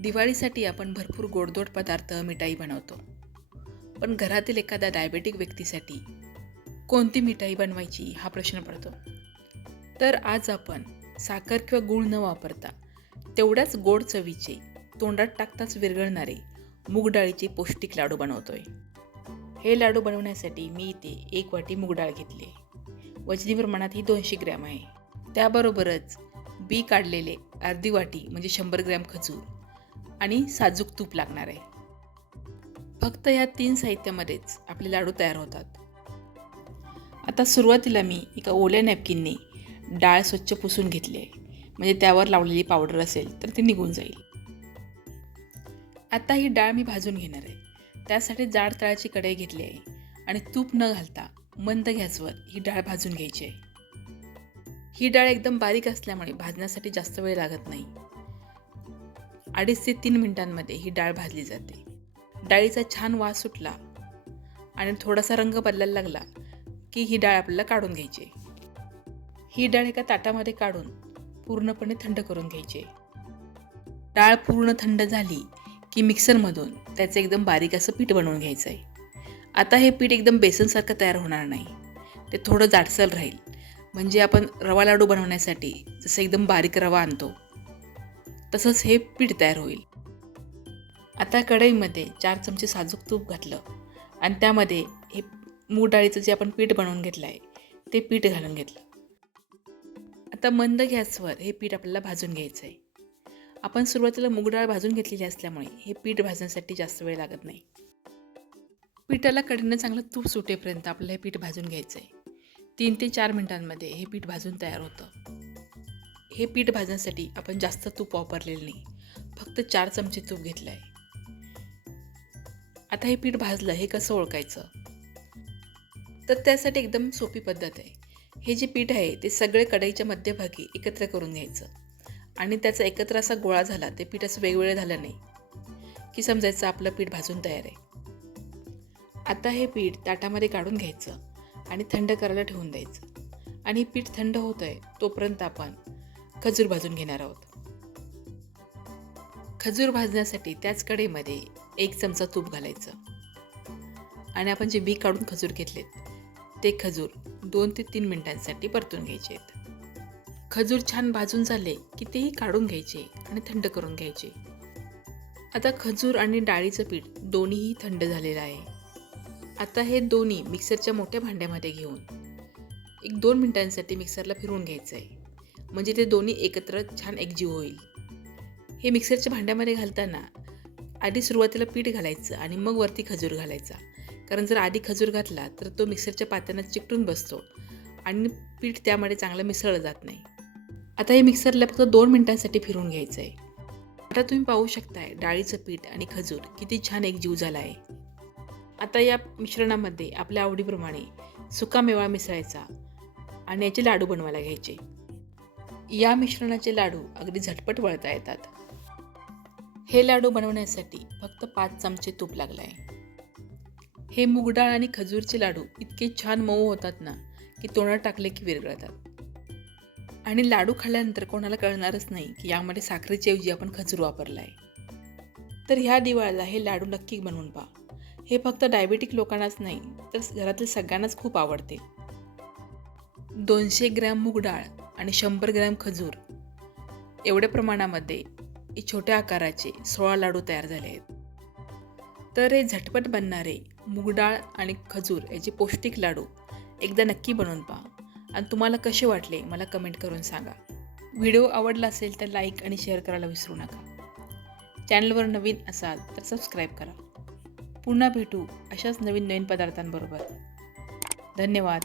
दिवाळीसाठी आपण भरपूर गोडधोड पदार्थ मिठाई बनवतो. पण घरातील एखाद्या डायबेटिक व्यक्तीसाठी कोणती मिठाई बनवायची हा प्रश्न पडतो. तर आज आपण साखर किंवा गूळ न वापरता तेवढ्याच गोड चवीचे तोंडात टाकताच विरघळणारे मूगडाळीचे पौष्टिक लाडू बनवतोय. हे लाडू बनवण्यासाठी मी इथे एक वाटी मूगडाळ घेतली वजनी प्रमाणात ही दोनशे ग्रॅम आहे. त्याबरोबरच बी काढलेले अर्धी वाटी म्हणजे शंभर ग्रॅम खजूर आणि साजूक तूप लागणार आहे. फक्त या तीन साहित्यामध्येच आपले लाडू तयार होतात. आता सुरुवातीला मी एका ओल्या नॅपकिनने डाळ स्वच्छ पुसून घेतली. आहे म्हणजे त्यावर लावलेली पावडर असेल तर ती निघून जाईल. आता ही डाळ मी भाजून घेणार आहे. त्यासाठी जाड तळाची कढई घेतली आहे आणि तूप न घालता मंद गॅसवर ही डाळ भाजून घ्यायची आहे. ही डाळ एकदम बारीक असल्यामुळे भाजण्यासाठी जास्त वेळ लागत नाही. अडीच ते तीन मिनिटांमध्ये ही डाळ भाजली जाते डाळीचा छान वास सुटला आणि थोडासा रंग बदलायला लागला की ही डाळ आपल्याला काढून घ्यायची आहे. ही डाळ एका ताटामध्ये काढून पूर्णपणे थंड करून घ्यायची आहे. डाळ पूर्ण थंड झाली की मिक्सरमधून त्याचं एकदम बारीक असं पीठ बनवून घ्यायचं आहे आता हे पीठ एकदम बेसनसारखं तयार होणार नाही ते थोडं जाडसर राहील म्हणजे आपण रवा लाडू बनवण्यासाठी जसं एकदम बारीक रवा आणतो तसंच हे पीठ तयार होईल. आता कढईमध्ये चार चमचे साजूक तूप घातलं आणि त्यामध्ये हे मूग डाळीचं जे आपण पीठ बनवून घेतलं आहे ते पीठ घालून घेतलं. आता मंद गॅसवर हे पीठ आपल्याला भाजून घ्यायचं आहे. आपण सुरुवातीला मूग डाळ भाजून घेतलेली असल्यामुळे हे पीठ भाजण्यासाठी जास्त वेळ लागत नाही. पिठाला कढीनं चांगलं तूप सुटेपर्यंत आपल्याला हे पीठ भाजून घ्यायचं आहे. तीन ते चार मिनिटांमध्ये हे पीठ भाजून तयार होतं. हे पीठ भाजण्यासाठी आपण जास्त तूप वापरलेलं नाही. फक्त चार चमचे तूप घेतलं आहे आता हे पीठ भाजलं हे कसं ओळखायचं? तर त्यासाठी एकदम सोपी पद्धत आहे. हे जे पीठ आहे ते सगळे कढईच्या मध्यभागी एकत्र करून घ्यायचं. आणि त्याचा एकत्र असा गोळा झाला ते पीठ असं वेगवेगळं झालं नाही. की समजायचं आपलं पीठ भाजून तयार आहे. आता हे पीठ ताटामध्ये काढून घ्यायचं आणि थंड करायला ठेवून द्यायचं. आणि पीठ थंड होतं आहे तोपर्यंत आपण खजूर भाजून घेणार आहोत. खजूर भाजण्यासाठी त्याच कढईमध्ये एक चमचा तूप घालायचं. आणि आपण जे बी काढून खजूर घेतलेत ते खजूर दोन ते तीन मिनिटांसाठी परतून घ्यायचे आहेत. खजूर छान भाजून झाले की तेही काढून घ्यायचे आणि थंड करून घ्यायचे. आता खजूर आणि डाळीचं पीठ दोन्हीही थंड झालेलं आहे. आता हे दोन्ही मिक्सरच्या मोठ्या भांड्यामध्ये घेऊन एक दोन मिनिटांसाठी मिक्सरला फिरवून घ्यायचं आहे. म्हणजे ते दोन्ही एकत्र छान एकजीव होईल. हे मिक्सरच्या भांड्यामध्ये घालताना आधी सुरुवातीला पीठ घालायचं आणि मग वरती खजूर घालायचा. कारण जर आधी खजूर घातला तर तो मिक्सरच्या पात्यानं चिकटून बसतो आणि पीठ त्यामध्ये चांगलं मिसळलं जात नाही. आता हे मिक्सरला फक्त दोन मिनिटांसाठी फिरून घ्यायचं आहे आता तुम्ही पाहू शकताय डाळीचं पीठ आणि खजूर किती छान एकजीव झाला आहे आता या मिश्रणामध्ये आपल्या आवडीप्रमाणे सुका मेवा मिसळायचा आणि याचे लाडू बनवायला घ्यायचे. या मिश्रणाचे लाडू अगदी झटपट वळता येतात. हे लाडू बनवण्यासाठी फक्त पाच चमचे तूप लागलं आहे हे मुगडाळ आणि खजूरचे लाडू इतके छान मऊ होतात ना की तोंडात टाकले की विरघळतात. आणि लाडू खाल्ल्यानंतर कोणाला कळणारच नाही की यामध्ये साखरेच्या ऐवजी आपण खजूर वापरला आहे तर ह्या दिवाळीला हे लाडू नक्की बनवून पहा. हे फक्त डायबेटिक लोकांनाच नाही तर घरातील सगळ्यांनाच खूप आवडते. दोनशे ग्रॅम मूग डाळ आणि शंभर ग्रॅम खजूर. एवढ्या प्रमाणामध्ये हे छोट्या आकाराचे सोळा लाडू तयार झाले आहेत. तर हे झटपट बनणारे मूग डाळ आणि खजूर याचे पौष्टिक लाडू एकदा नक्की बनवून पहा. आणि तुम्हाला कसे वाटले मला कमेंट करून सांगा. व्हिडिओ आवडला असेल तर लाईक आणि शेअर करायला विसरू नका. चॅनलवर नवीन असाल तर सबस्क्राईब करा. पुन्हा भेटू अशाच नवीन नवीन पदार्थांबरोबर. धन्यवाद.